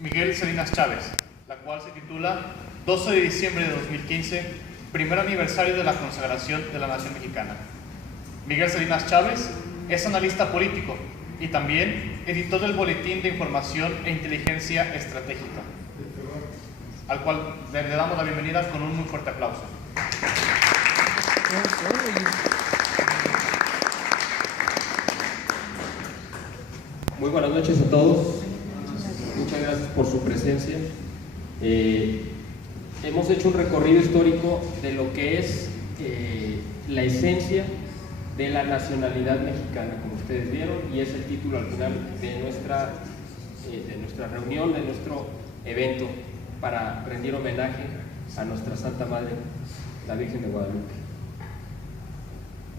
Miguel Salinas Chávez, la cual se titula 12 de diciembre de 2015, primer aniversario de la consagración de la nación mexicana. Miguel Salinas Chávez es analista político y también editor del Boletín de Información e Inteligencia Estratégica, al cual le damos la bienvenida con un muy fuerte aplauso. Muy buenas noches a todos, muchas gracias por su presencia. Hemos hecho un recorrido histórico de lo que es la esencia de la nacionalidad mexicana, como ustedes vieron, y es el título al final de nuestra reunión, de nuestro evento, para rendir homenaje a nuestra Santa Madre, la Virgen de Guadalupe.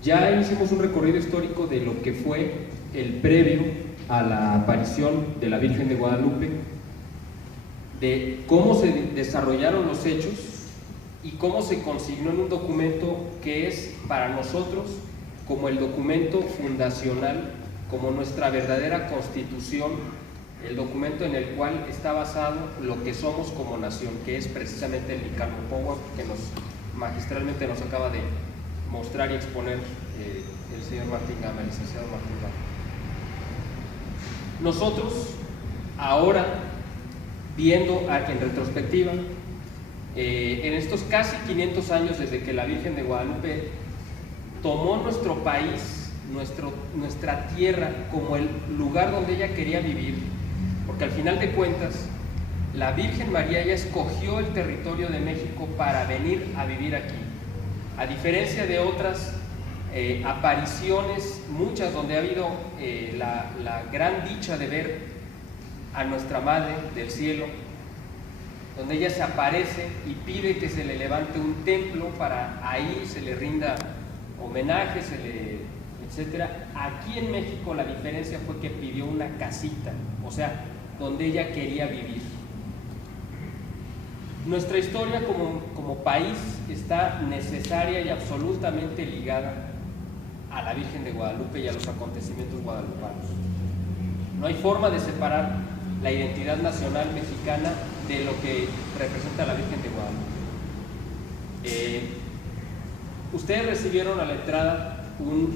Ya hicimos un recorrido histórico de lo que fue el previo a la aparición de la Virgen de Guadalupe, de cómo se desarrollaron los hechos y cómo se consignó en un documento que es para nosotros como el documento fundacional, como nuestra verdadera constitución, el documento en el cual está basado lo que somos como nación, que es precisamente el Nicalpopohua, que magistralmente nos acaba de mostrar y exponer el señor Martín Gama, el licenciado Martín Gama. Nosotros, ahora, viendo en retrospectiva, en estos casi 500 años desde que la Virgen de Guadalupe tomó nuestro país, nuestra tierra, como el lugar donde ella quería vivir, porque al final de cuentas, la Virgen María ya escogió el territorio de México para venir a vivir aquí, a diferencia de otras apariciones, muchas donde ha habido la gran dicha de ver a nuestra Madre del Cielo, donde ella se aparece y pide que se le levante un templo para ahí se le rinda homenaje, etcétera. Aquí en México la diferencia fue que pidió una casita, o sea, donde ella quería vivir. Nuestra historia como país está necesaria y absolutamente ligada a la Virgen de Guadalupe y a los acontecimientos guadalupanos. No hay forma de separar la identidad nacional mexicana de lo que representa la Virgen de Guadalupe. Ustedes recibieron a la entrada un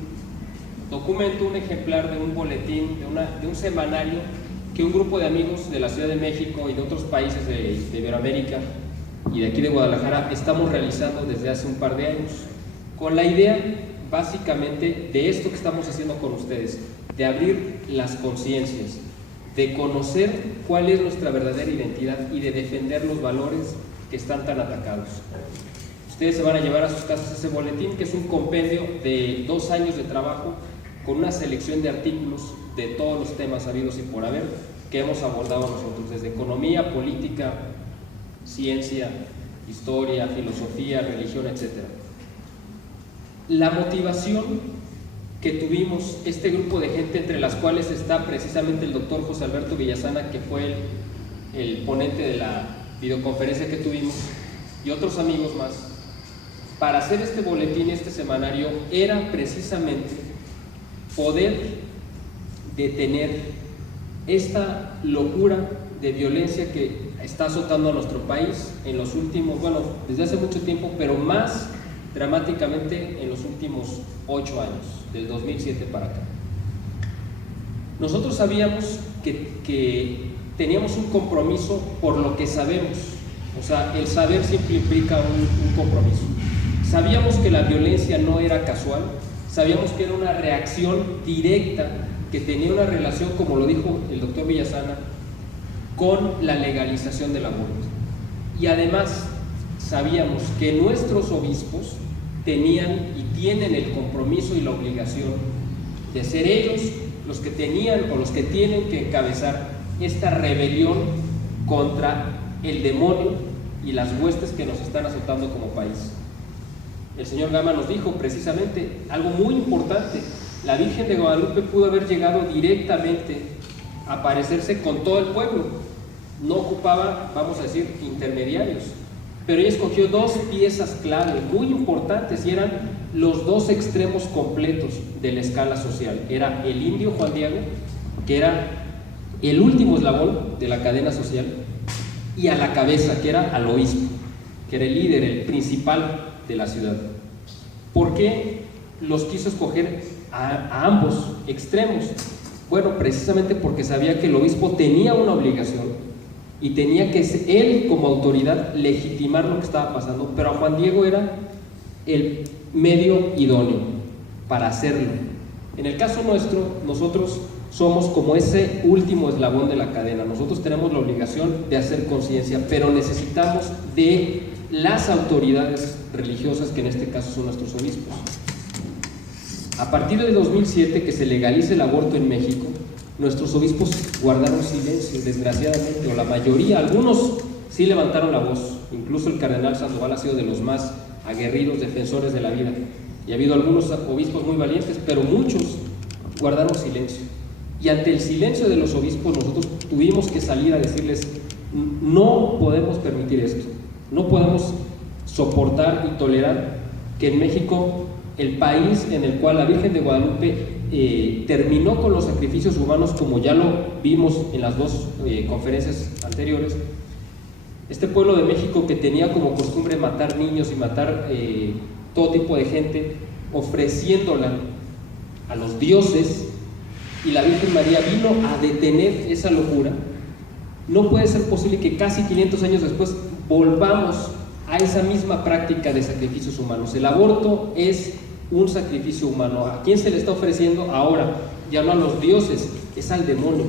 documento, un ejemplar de un boletín, de un semanario que un grupo de amigos de la Ciudad de México y de otros países de Iberoamérica y de aquí de Guadalajara estamos realizando desde hace un par de años, con la idea básicamente de esto que estamos haciendo con ustedes, de abrir las conciencias, de conocer cuál es nuestra verdadera identidad y de defender los valores que están tan atacados. Ustedes se van a llevar a sus casas ese boletín, que es un compendio de 2 años de trabajo con una selección de artículos de todos los temas habidos y por haber que hemos abordado nosotros, desde economía, política, ciencia, historia, filosofía, religión, etc. La motivación que tuvimos este grupo de gente, entre las cuales está precisamente el doctor José Alberto Villasana, que fue el ponente de la videoconferencia que tuvimos, y otros amigos más, para hacer este boletín, este semanario, era precisamente poder detener esta locura de violencia que está azotando a nuestro país en los últimos, desde hace mucho tiempo, pero más dramáticamente en los últimos 8 años, del 2007 para acá. Nosotros sabíamos que teníamos un compromiso por lo que sabemos, o sea, el saber siempre implica un compromiso. Sabíamos que la violencia no era casual, sabíamos que era una reacción directa que tenía una relación, como lo dijo el doctor Villasana, con la legalización del aborto. Y además sabíamos que nuestros obispos tenían y tienen el compromiso y la obligación de ser ellos los que tenían o los que tienen que encabezar esta rebelión contra el demonio y las huestes que nos están azotando como país. El señor Gama nos dijo precisamente algo muy importante: la Virgen de Guadalupe pudo haber llegado directamente a aparecerse con todo el pueblo, no ocupaba, vamos a decir, intermediarios, pero ella escogió 2 piezas clave muy importantes y eran los 2 extremos completos de la escala social. Era el indio Juan Diego, que era el último eslabón de la cadena social, y a la cabeza, que era al obispo, que era el líder, el principal de la ciudad. ¿Por qué los quiso escoger a ambos extremos? Bueno, precisamente porque sabía que el obispo tenía una obligación y tenía que él, como autoridad, legitimar lo que estaba pasando, pero a Juan Diego era el medio idóneo para hacerlo. En el caso nuestro, nosotros somos como ese último eslabón de la cadena. Nosotros tenemos la obligación de hacer conciencia, pero necesitamos de las autoridades religiosas, que en este caso son nuestros obispos. A partir de 2007, que se legalice el aborto en México, nuestros obispos guardaron silencio, desgraciadamente, o la mayoría. Algunos sí levantaron la voz, incluso el cardenal Sandoval ha sido de los más aguerridos defensores de la vida, y ha habido algunos obispos muy valientes, pero muchos guardaron silencio. Y ante el silencio de los obispos, nosotros tuvimos que salir a decirles: no podemos permitir esto, no podemos soportar y tolerar que en México, el país en el cual la Virgen de Guadalupe terminó con los sacrificios humanos, como ya lo vimos en las dos conferencias anteriores, este pueblo de México que tenía como costumbre matar niños y matar todo tipo de gente, ofreciéndola a los dioses, y la Virgen María vino a detener esa locura. No puede ser posible que casi 500 años después volvamos a esa misma práctica de sacrificios humanos. El aborto es un sacrificio humano. ¿A quién se le está ofreciendo ahora? Ya no a los dioses, es al demonio.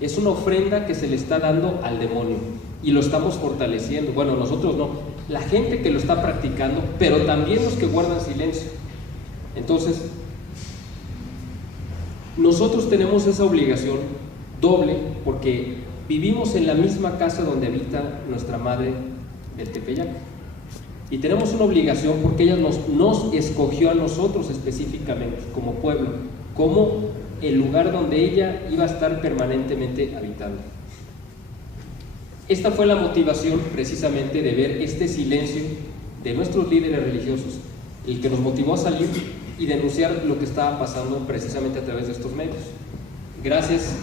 Es una ofrenda que se le está dando al demonio, y lo estamos fortaleciendo. Bueno, nosotros no, la gente que lo está practicando, pero también los que guardan silencio. Entonces, nosotros tenemos esa obligación doble, porque vivimos en la misma casa donde habita nuestra madre del Tepeyac, y tenemos una obligación porque ella nos escogió a nosotros específicamente como pueblo, como el lugar donde ella iba a estar permanentemente habitando. Esta fue la motivación precisamente de ver este silencio de nuestros líderes religiosos, el que nos motivó a salir y denunciar lo que estaba pasando precisamente a través de estos medios. Gracias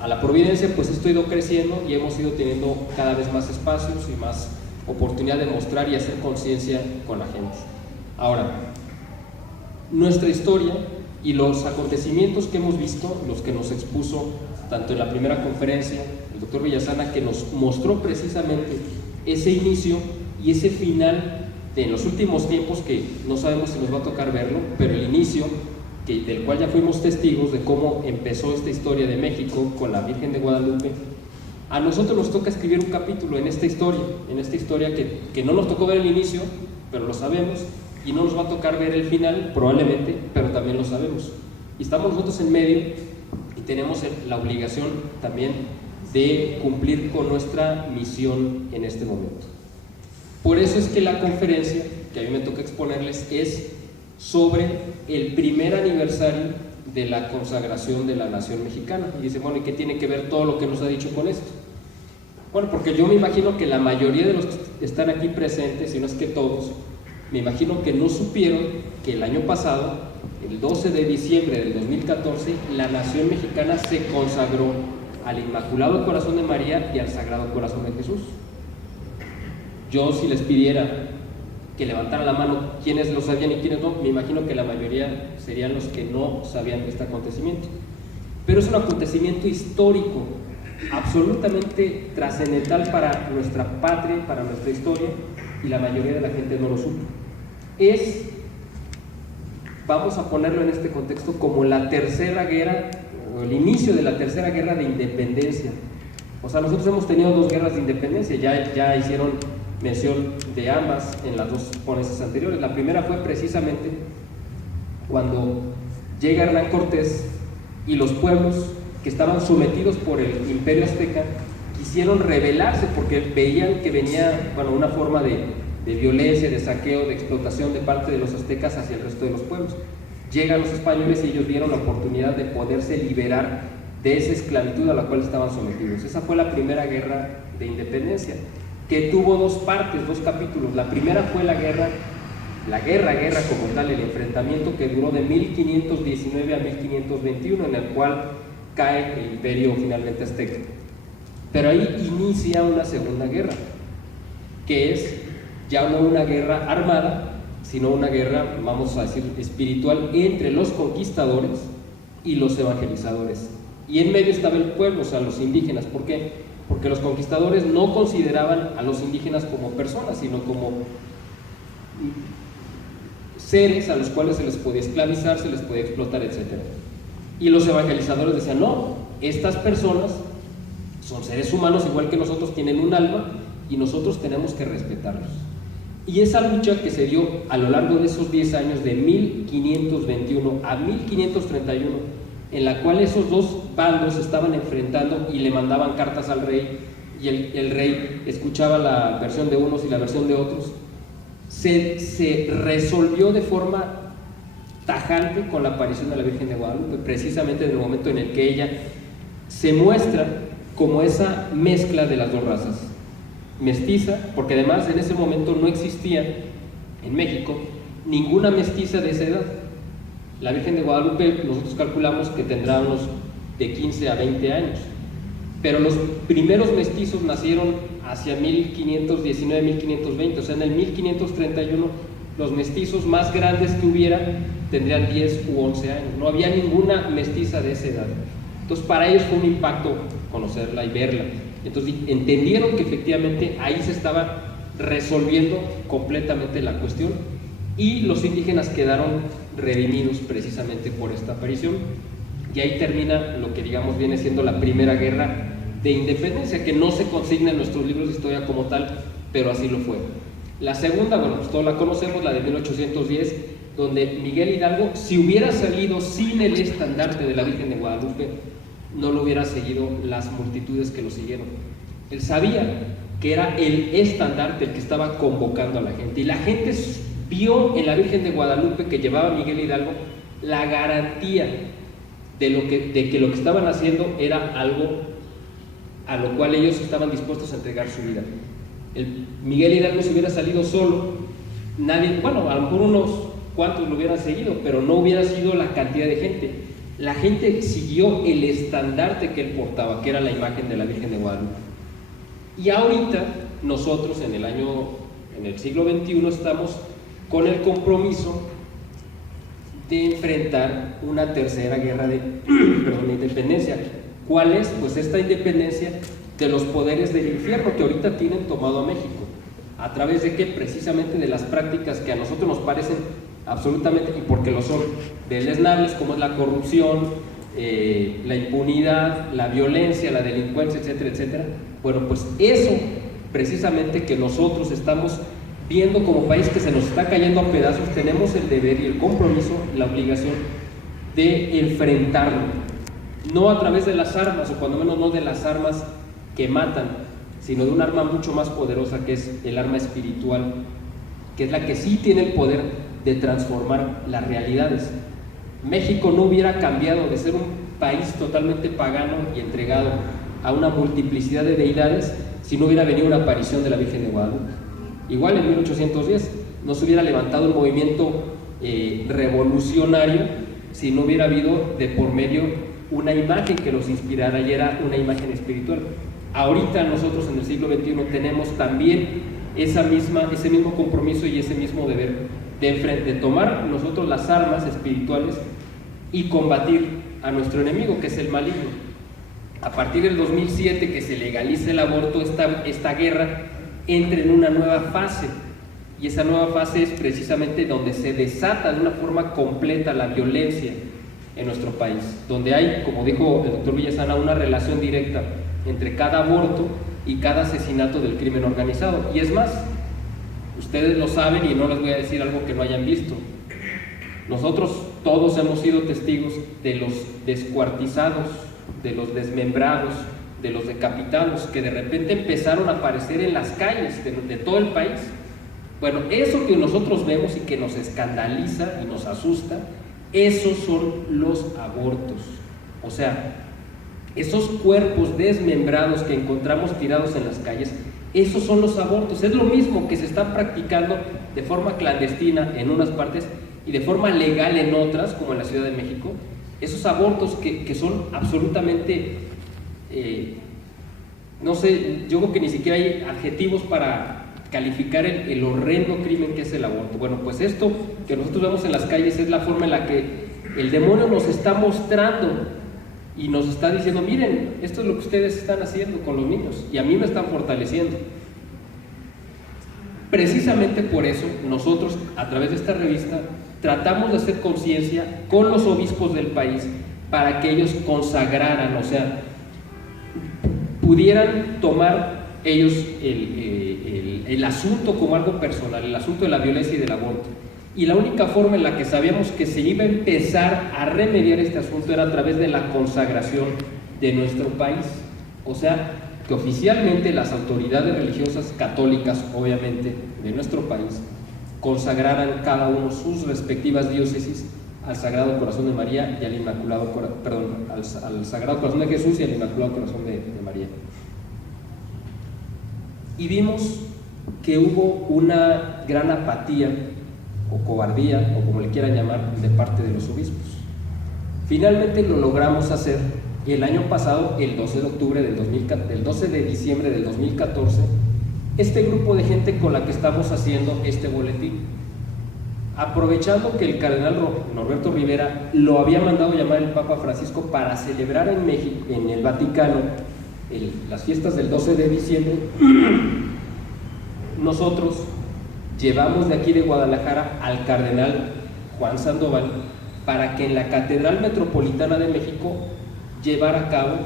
a la providencia, pues esto ha ido creciendo y hemos ido teniendo cada vez más espacios y más oportunidad de mostrar y hacer conciencia con la gente. Ahora, nuestra historia y los acontecimientos que hemos visto, los que nos expuso tanto en la primera conferencia el doctor Villasana, que nos mostró precisamente ese inicio y ese final de en los últimos tiempos, que no sabemos si nos va a tocar verlo, pero el inicio del cual ya fuimos testigos de cómo empezó esta historia de México con la Virgen de Guadalupe. A nosotros nos toca escribir un capítulo en esta historia que no nos tocó ver el inicio, pero lo sabemos, y no nos va a tocar ver el final, probablemente, pero también lo sabemos. Y estamos nosotros en medio y tenemos la obligación también de cumplir con nuestra misión en este momento. Por eso es que la conferencia que a mí me toca exponerles es sobre el primer aniversario de la consagración de la nación mexicana. Y dice, bueno, ¿y qué tiene que ver todo lo que nos ha dicho con esto? Bueno, porque yo me imagino que la mayoría de los que están aquí presentes, si no es que todos, me imagino que no supieron que el año pasado, el 12 de diciembre del 2014, la nación mexicana se consagró al Inmaculado Corazón de María y al Sagrado Corazón de Jesús. Yo, si les pidiera que levantaran la mano quiénes lo sabían y quiénes no, me imagino que la mayoría serían los que no sabían de este acontecimiento. Pero es un acontecimiento histórico, absolutamente trascendental para nuestra patria, para nuestra historia, y la mayoría de la gente no lo supo. Vamos a ponerlo en este contexto como la tercera guerra, o el inicio de la tercera guerra de independencia. O sea, nosotros hemos tenido dos guerras de independencia, ya hicieron mención de ambas en las dos ponencias anteriores. La primera fue precisamente cuando llega Hernán Cortés y los pueblos que estaban sometidos por el Imperio Azteca quisieron rebelarse porque veían que venía, bueno, una forma de violencia, de saqueo, de explotación de parte de los aztecas hacia el resto de los pueblos. Llegan los españoles y ellos vieron la oportunidad de poderse liberar de esa esclavitud a la cual estaban sometidos. Esa fue la primera guerra de independencia, que tuvo dos partes, dos capítulos. La primera fue la guerra como tal, el enfrentamiento que duró de 1519 a 1521, en el cual cae el imperio finalmente azteca. Pero ahí inicia una segunda guerra, que es ya no una guerra armada, sino una guerra, vamos a decir, espiritual entre los conquistadores y los evangelizadores. Y en medio estaba el pueblo, o sea, los indígenas. ¿Por qué? Porque los conquistadores no consideraban a los indígenas como personas, sino como seres a los cuales se les podía esclavizar, se les podía explotar, etc. Y los evangelizadores decían, no, estas personas son seres humanos igual que nosotros, tienen un alma y nosotros tenemos que respetarlos. Y esa lucha que se dio a lo largo de esos 10 años, de 1521 a 1531, en la cual esos dos bandos se estaban enfrentando y le mandaban cartas al rey, y el rey escuchaba la versión de unos y la versión de otros, se resolvió de forma tajante con la aparición de la Virgen de Guadalupe, precisamente en el momento en el que ella se muestra como esa mezcla de las dos razas, mestiza, porque además en ese momento no existía en México ninguna mestiza de esa edad. La Virgen de Guadalupe nosotros calculamos que tendrá unos de 15 a 20 años, pero los primeros mestizos nacieron hacia 1519, 1520, o sea, en el 1531 los mestizos más grandes que hubiera tendrían 10 u 11 años, no había ninguna mestiza de esa edad. Entonces para ellos fue un impacto conocerla y verla. Entonces entendieron que efectivamente ahí se estaba resolviendo completamente la cuestión, y los indígenas quedaron redimidos precisamente por esta aparición, y ahí termina lo que digamos viene siendo la primera guerra de independencia, que no se consigna en nuestros libros de historia como tal, pero así lo fue. La segunda, bueno, pues todos la conocemos, la de 1810, donde Miguel Hidalgo, si hubiera salido sin el estandarte de la Virgen de Guadalupe, no lo hubiera seguido las multitudes que lo siguieron. Él sabía que era el estandarte el que estaba convocando a la gente, y la gente vio en la Virgen de Guadalupe que llevaba Miguel Hidalgo la garantía de que lo que estaban haciendo era algo a lo cual ellos estaban dispuestos a entregar su vida. Miguel Hidalgo, si hubiera salido solo, nadie, bueno, a lo mejor unos cuantos lo hubieran seguido, pero no hubiera sido la cantidad de gente. La gente siguió el estandarte que él portaba, que era la imagen de la Virgen de Guadalupe. Y ahorita nosotros en el siglo XXI estamos con el compromiso de enfrentar una tercera guerra de independencia. ¿Cuál es? Pues esta independencia de los poderes del infierno que ahorita tienen tomado a México. ¿A través de qué? Precisamente de las prácticas que a nosotros nos parecen absolutamente, y porque lo son, deleznables, como es la corrupción, la impunidad, la violencia, la delincuencia, etcétera, etcétera. Bueno, pues eso precisamente que nosotros estamos viendo como país que se nos está cayendo a pedazos, tenemos el deber y el compromiso, la obligación de enfrentarlo. No a través de las armas, o cuando menos no de las armas que matan, sino de un arma mucho más poderosa, que es el arma espiritual, que es la que sí tiene el poder de transformar las realidades. México no hubiera cambiado de ser un país totalmente pagano y entregado a una multiplicidad de deidades si no hubiera venido una aparición de la Virgen de Guadalupe. Igual en 1810 no se hubiera levantado un movimiento revolucionario si no hubiera habido de por medio una imagen que los inspirara, y era una imagen espiritual. Ahorita nosotros en el siglo XXI tenemos también ese mismo compromiso y ese mismo deber de tomar nosotros las armas espirituales y combatir a nuestro enemigo, que es el maligno. A partir del 2007, que se legalice el aborto, esta guerra entra en una nueva fase, y esa nueva fase es precisamente donde se desata de una forma completa la violencia en nuestro país, donde hay, como dijo el doctor Villasana, una relación directa entre cada aborto y cada asesinato del crimen organizado. Y es más, ustedes lo saben y no les voy a decir algo que no hayan visto. Nosotros todos hemos sido testigos de los descuartizados, de los desmembrados, de los decapitados, que de repente empezaron a aparecer en las calles de todo el país. Bueno, eso que nosotros vemos y que nos escandaliza y nos asusta, esos son los abortos. O sea, esos cuerpos desmembrados que encontramos tirados en las calles, esos son los abortos. Es lo mismo que se está practicando de forma clandestina en unas partes y de forma legal en otras, como en la Ciudad de México, esos abortos que son absolutamente, no sé, yo creo que ni siquiera hay adjetivos para calificar el horrendo crimen que es el aborto. Bueno, pues esto que nosotros vemos en las calles es la forma en la que el demonio nos está mostrando y nos está diciendo: miren, esto es lo que ustedes están haciendo con los niños y a mí me están fortaleciendo. Precisamente por eso nosotros, a través de esta revista, tratamos de hacer conciencia con los obispos del país para que ellos consagraran, o sea, pudieran tomar ellos el asunto como algo personal, el asunto de la violencia y del aborto. Y la única forma en la que sabíamos que se iba a empezar a remediar este asunto era a través de la consagración de nuestro país. O sea, que oficialmente las autoridades religiosas católicas, obviamente, de nuestro país, consagraran cada uno sus respectivas diócesis al Sagrado Corazón de María y al Inmaculado al Sagrado Corazón de Jesús y al Inmaculado Corazón de María. Y vimos que hubo una gran apatía o cobardía, o como le quieran llamar, de parte de los obispos. Finalmente lo logramos hacer el año pasado, el 12 de diciembre del 2014, este grupo de gente con la que estamos haciendo este boletín, aprovechando que el cardenal Norberto Rivera lo había mandado llamar el Papa Francisco para celebrar en México, en el Vaticano, las fiestas del 12 de diciembre, nosotros llevamos de aquí de Guadalajara al cardenal Juan Sandoval para que en la Catedral Metropolitana de México llevara a cabo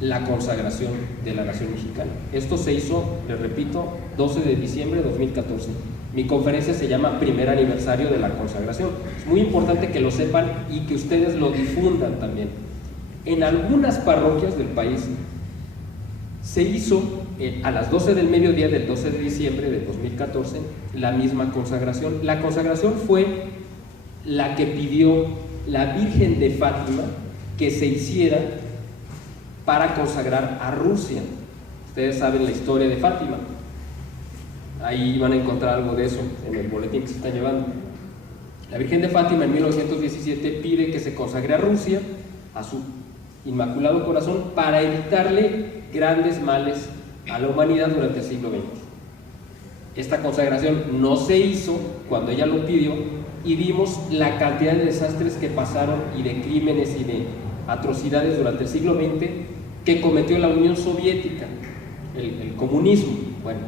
la consagración de la nación mexicana. Esto se hizo, les repito, 12 de diciembre de 2014. Mi conferencia se llama Primer Aniversario de la Consagración. Es muy importante que lo sepan y que ustedes lo difundan también. En algunas parroquias del país se hizo a las 12 del mediodía del 12 de diciembre de 2014 la misma consagración. La consagración fue la que pidió la Virgen de Fátima que se hiciera para consagrar a Rusia. Ustedes saben la historia de Fátima. Ahí van a encontrar algo de eso en el boletín que se están llevando. La Virgen de Fátima en 1917 pide que se consagre a Rusia, a su Inmaculado Corazón, para evitarle grandes males a la humanidad durante el siglo XX. Esta consagración no se hizo cuando ella lo pidió y vimos la cantidad de desastres que pasaron y de crímenes y de atrocidades durante el siglo XX que cometió la Unión Soviética, el comunismo. Bueno,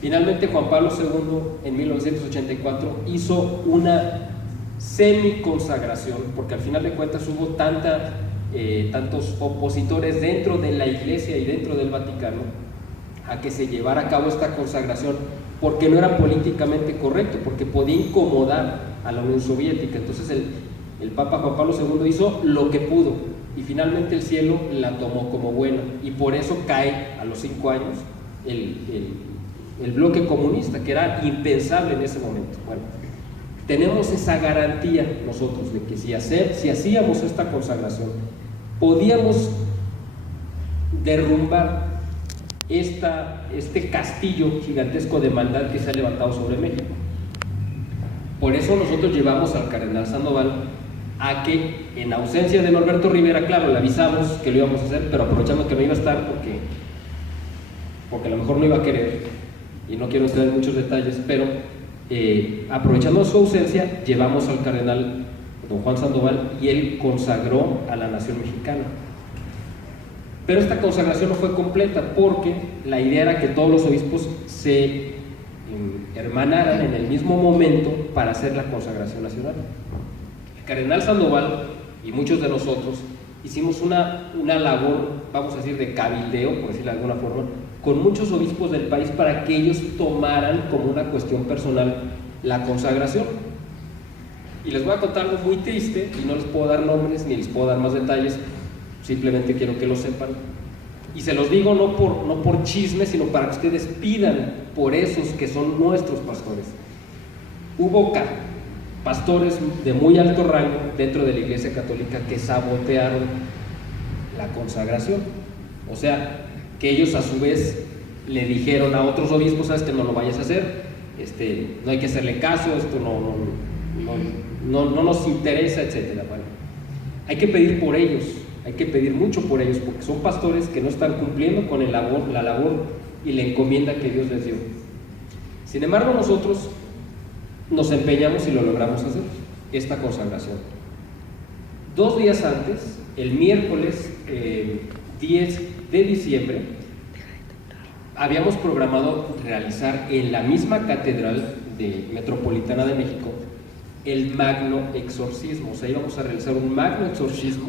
finalmente Juan Pablo II en 1984 hizo una semi-consagración, porque al final de cuentas hubo tantos opositores dentro de la Iglesia y dentro del Vaticano a que se llevara a cabo esta consagración, porque no era políticamente correcto, porque podía incomodar a la Unión Soviética. Entonces el Papa Juan Pablo II hizo lo que pudo y finalmente el cielo la tomó como buena, y por eso cae a los 5 años el bloque comunista, que era impensable en ese momento. Bueno, tenemos esa garantía nosotros de que si hacíamos esta consagración, podíamos derrumbar este castillo gigantesco de maldad que se ha levantado sobre México. Por eso nosotros llevamos al cardenal Sandoval a que, en ausencia de Norberto Rivera, claro, le avisamos que lo íbamos a hacer, pero aprovechando que no iba a estar porque a lo mejor no iba a querer, y no quiero entrar en muchos detalles, pero aprovechando su ausencia, llevamos al cardenal don Juan Sandoval y él consagró a la nación mexicana. Pero esta consagración no fue completa, porque la idea era que todos los obispos se hermanaran en el mismo momento para hacer la consagración nacional. El cardenal Sandoval y muchos de nosotros hicimos una labor, vamos a decir, de cabildeo, por decirlo de alguna forma, con muchos obispos del país para que ellos tomaran como una cuestión personal la consagración. Y les voy a contar algo muy triste, y no les puedo dar nombres ni les puedo dar más detalles, simplemente quiero que lo sepan. Y se los digo no por chisme, sino para que ustedes pidan por esos que son nuestros pastores. Hubo pastores de muy alto rango dentro de la Iglesia Católica que sabotearon la consagración. O sea, que ellos a su vez le dijeron a otros obispos: sabes que no lo vayas a hacer, no hay que hacerle caso, esto no nos interesa, etcétera. Bueno, Hay que pedir por ellos, hay que pedir mucho por ellos, porque son pastores que no están cumpliendo con la labor y la encomienda que Dios les dio. Sin embargo, nosotros nos empeñamos y lo logramos hacer, esta consagración. 2 días antes, el miércoles 10 de diciembre, habíamos programado realizar en la misma catedral metropolitana de México el magno exorcismo. O sea, íbamos a realizar un magno exorcismo